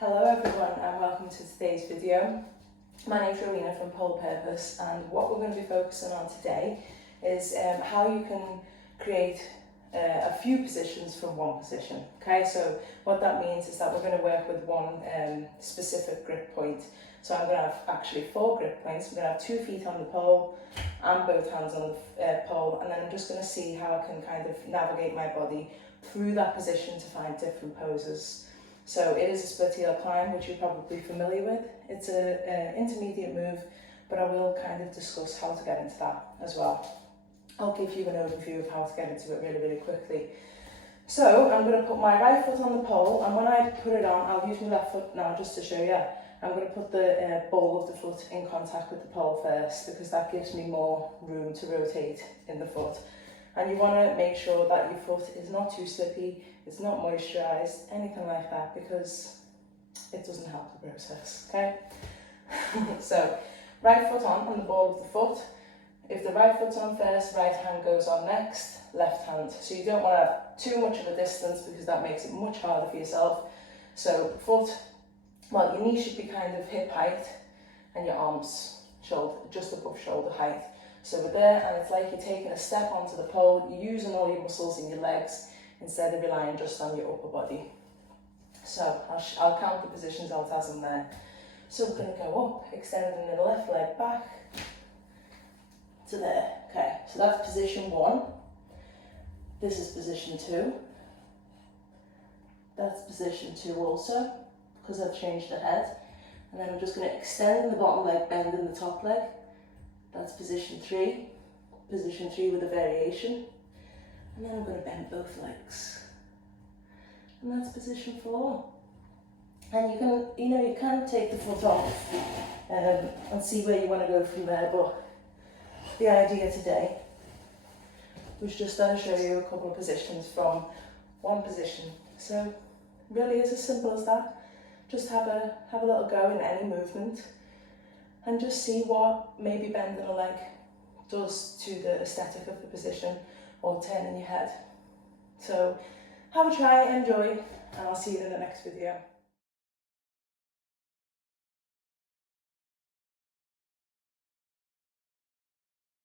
Hello everyone and welcome to today's video. My name is Rowena from Pole Purpose, and what we're going to be focusing on today is how you can create a few positions from one position. Okay, so what that means is that we're going to work with one specific grip point. So I'm going to have actually 4 grip points. I'm going to have 2 feet on the pole and both hands on the pole, and then I'm just going to see how I can kind of navigate my body through that position to find different poses. So it is a split heel climb, which you're probably familiar with. It's an intermediate move, but I will kind of discuss how to get into that as well. I'll give you an overview of how to get into it really quickly. So I'm going to put my right foot on the pole, and when I put it on, I'll use my left foot now just to show you. I'm going to put the ball of the foot in contact with the pole first, because that gives me more room to rotate in the foot. And you want to make sure that your foot is not too slippy, it's not moisturised, anything like that, because it doesn't help the process, okay? So, right foot on the ball of the foot. If the right foot's on first, right hand goes on next, left hand. So you don't want to have too much of a distance, because that makes it much harder for yourself. So foot, well, your knee should be kind of hip height, and your arms just above shoulder height. So we're there, and it's like you're taking a step onto the pole, you're using all your muscles in your legs instead of relying just on your upper body. So I'll count the positions out as I'm there. So we're going to go up, extending the left leg back to there. Okay, so that's position 1. This is position 2. That's position 2 also, because I've changed the head. And then I'm just going to extend the bottom leg, bend in the top leg. That's position 3 with a variation. And then I'm going to bend both legs. And that's position 4. And you can take the foot off and see where you want to go from there, but the idea today was just to show you a couple of positions from one position. So really it's as simple as that. Just have a little go in any movement, and just see what maybe bending a leg does to the aesthetic of the position, or turning your head. So have a try, enjoy, and I'll see you in the next video.